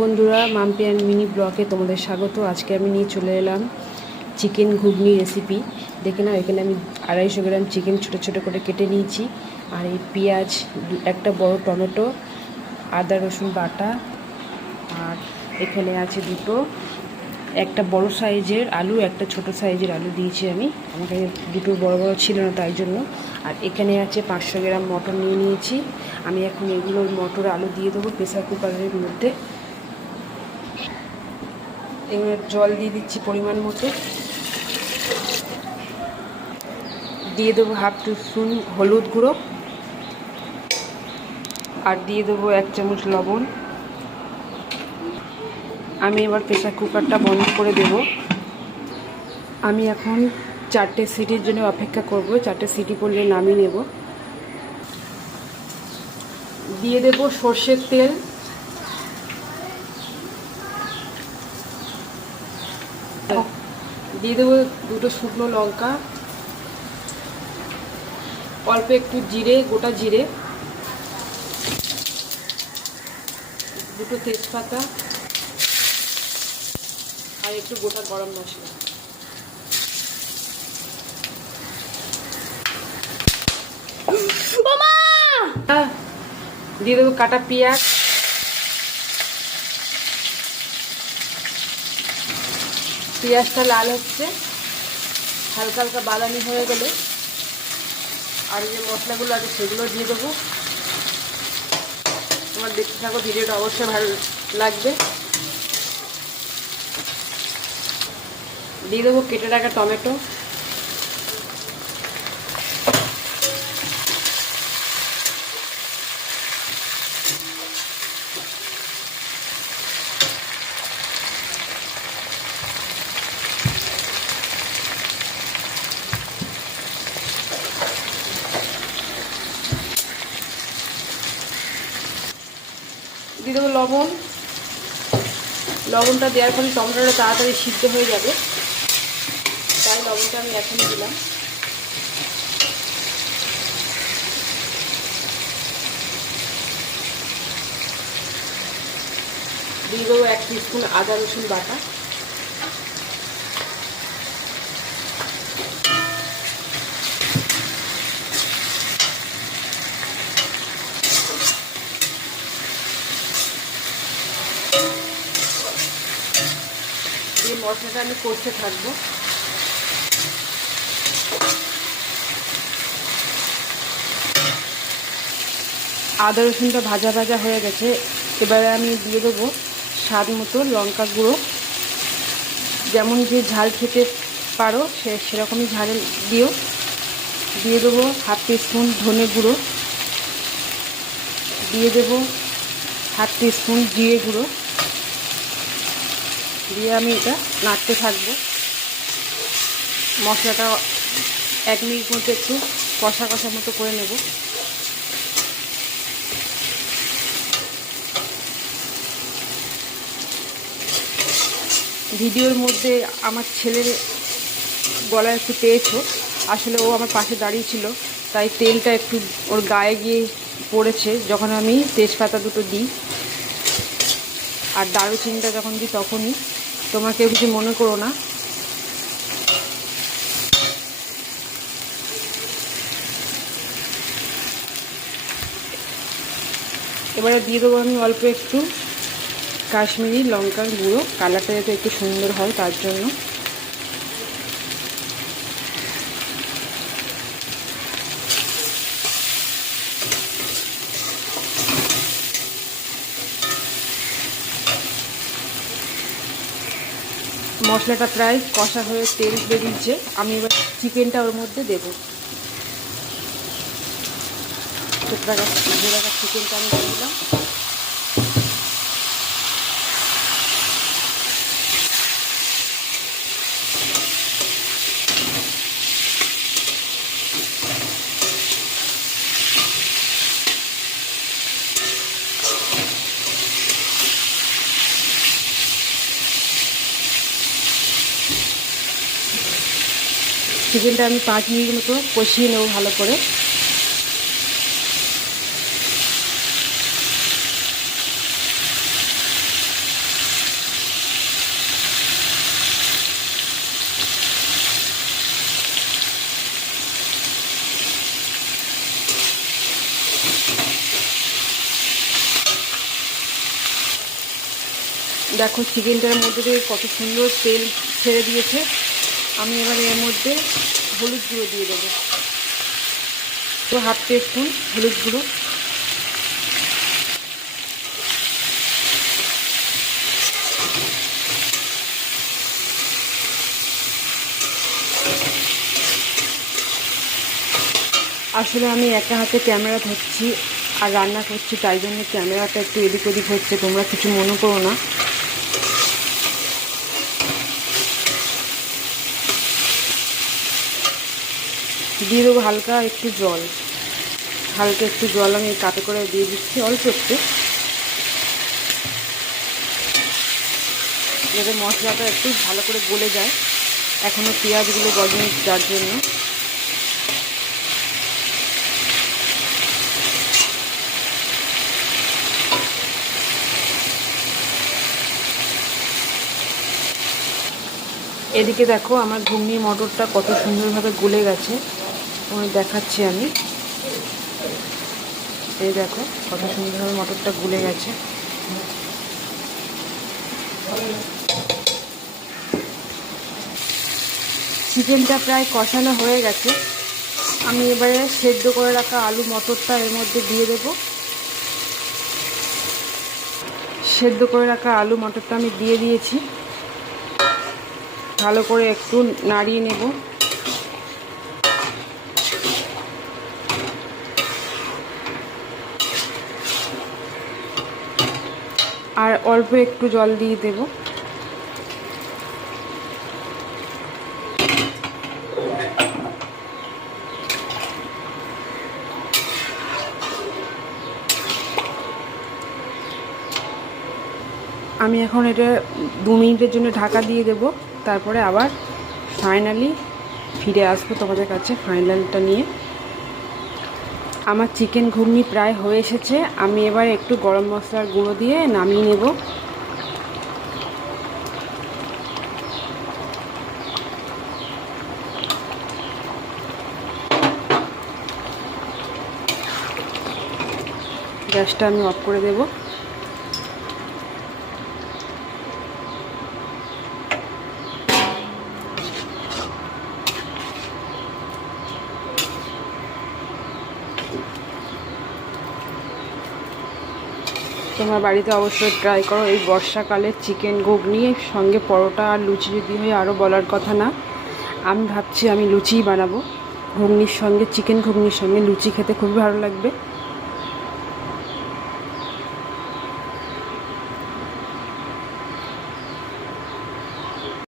বন্ধুরা, Mampi and mini ব্লগে তোমাদের স্বাগত। আজকে আমি নিয়ে চলে এলাম চিকেন ঘুগনি রেসিপি। দেখে নাও, এখানে আমি 250 গ্রাম চিকেন ছোটো ছোটো করে কেটে নিয়েছি। আর এই পেঁয়াজ, একটা বড় টমেটো, আদা রসুন বাটা, আর এখানে আছে একটা বড় সাইজের আলু, একটা ছোট সাইজের আলু দিয়েছি আমি। আমাকে দুটো বড় বড় ছিল না, তাই জন্য। আর এখানে আছে 500 গ্রাম মটর নিয়ে নিয়েছি। আমি এখন এগুলোর মটর আলু দিয়ে দেবো প্রেসার কুকারের মধ্যে। এবার জল দিয়ে দিচ্ছি পরিমাণ মতো। দিয়ে দেবো হাফ টিস্পুন হলুদ গুঁড়ো, আর দিয়ে দেবো 1 চামচ লবণ। আমি এবার প্রেসার কুকারটা বন্ধ করে দেব। আমি এখন 4টে সিটির জন্য অপেক্ষা করব। 4টে সিটি পড়লে নামিয়ে নেব। দিয়ে দেব সর্ষের তেল, দিয়ে দেবো 2টো শুকনো লঙ্কা, অল্প একটু জিরে, গোটা জিরে, 2টো তেজপাতা, আর একটু গোটা গরম মশলা। দিয়ে দেবো কাটা পেঁয়াজ, পেঁয়াজটা লাল হচ্ছে, হালকা হালকা বাদামি হয়ে গেলে আর যে মশলাগুলো আছে সেগুলো দিয়ে দেবো। তোমার দেখতে থাকো, ভিডিওটা অবশ্যই ভালো লাগবে। দিয়ে দেবো কেটে রাখা টমেটো, দিয়ে দেবো লবণ। লবণটা দেওয়ার ফলে টমেটোটা তাড়াতাড়ি সিদ্ধ হয়ে যাবে, তাই লবণটা আমি এখনই দিলাম। দিয়ে দেবো 1 টিস্পুন আদা রসুন বাটা, দিয়ে মশলাটা আমি কষতে থাকবো। আদা রসুনটা ভাজা ভাজা হয়ে গেছে। এবারে আমি দিয়ে দেবো স্বাদ মতো লঙ্কা গুঁড়ো। যেমন যে ঝাল খেতে পারো সেরকমই ঝাল দিও। দিয়ে দেবো হাফ টিস্পুন ধনে গুঁড়ো, দিয়ে দেবো হাফ টিস্পুন জিরে গুঁড়ো, দিয়ে আমি এটা নাড়তে থাকবো। মশলাটা 1 মিনিট মতো একটু কষা কষা মতো করে নেব। ভিডিওর মধ্যে আমার ছেলের গলা একটু পেয়েছো, আসলে ও আমার পাশে দাঁড়িয়ে ছিল, তাই তেলটা একটু ওর গায়ে গিয়ে পড়েছে যখন আমি তেজপাতা 2টো দিই আর দারুচিনিটা যখন দিই তখনই। তোমরা কেউ কিছু মনে করো না। এবারে দিয়ে দেবো আমি অল্প একটু কাশ্মীরি লঙ্কার গুঁড়ো, কালারটা যাতে একটু সুন্দর হয় তার জন্য। মশলাটা প্রায় কষা হয়ে তেল বেরিয়েছে। আমি এবার চিকেনটা ওর মধ্যে দেবো। চিকেনটা আমি দিয়ে দিলাম। চিকেনটা আমি 5 মিনিট মতো কষিয়ে নেব ভালো করে। দেখো চিকেনটার মধ্যে দিয়ে কত সুন্দর তেল ছেড়ে দিয়েছে। আমি এবারে এর মধ্যে হলুদ গুঁড়ো দিয়ে দেবো, তো 1/2 টিস্পুন হলুদ গুঁড়ো। আসলে আমি একা হাতে ক্যামেরা ধরছি আর রান্না করছি, তাই জন্য ক্যামেরাটা একটু এদিক ওদিক হচ্ছে, তোমরা কিছু মনে করো না। দিয়ে দেবো হালকা একটু জল, আমি কাপে করে দিয়ে দিচ্ছি অল্প একটু, যাতে মশলাটা একটু ভালো করে গলে যায়, এখনও পেঁয়াজগুলো গলেনি যার জন্য। এদিকে দেখো আমার ঘুগনি মটরটা কত সুন্দরভাবে গলে গেছে, দেখাচ্ছি আমি। এই দেখো কত সুন্দরভাবে মটরটা গলে গেছে। চিকেনটা প্রায় কষানো হয়ে গেছে। আমি এবারে সেদ্ধ করে রাখা আলু মটরটা এর মধ্যে দিয়ে দেব। সেদ্ধ করে রাখা আলু মটরটা আমি দিয়ে দিয়েছি, ভালো করে একটু নাড়িয়ে নেব। আর অল্প একটু জল দিয়ে দেব। আমি এখন এটা 2 মিনিটের জন্য ঢাকা দিয়ে দেব, তারপরে আবার ফাইনালি ফিরে আসবো তোমাদের কাছে ফাইনালটা নিয়ে। আমার চিকেন ঘুগনি প্রায় হয়ে এসেছে। আমি এবার একটু গরম মশলার গুঁড়ো দিয়ে নামিয়ে নেব। গ্যাসটা আমি অফ করে দেব। তোমার বাড়িতে অবশ্যই ট্রাই করো এই বর্ষাকালে চিকেন ঘুগনি সঙ্গে পরোটা আর লুচি যদি হয় আরও বলার কথা না। আমি ভাবছি আমি লুচিই বানাবো ঘুগনির সঙ্গে, চিকেন ঘুগনির সঙ্গে লুচি খেতে খুবই ভালো লাগবে।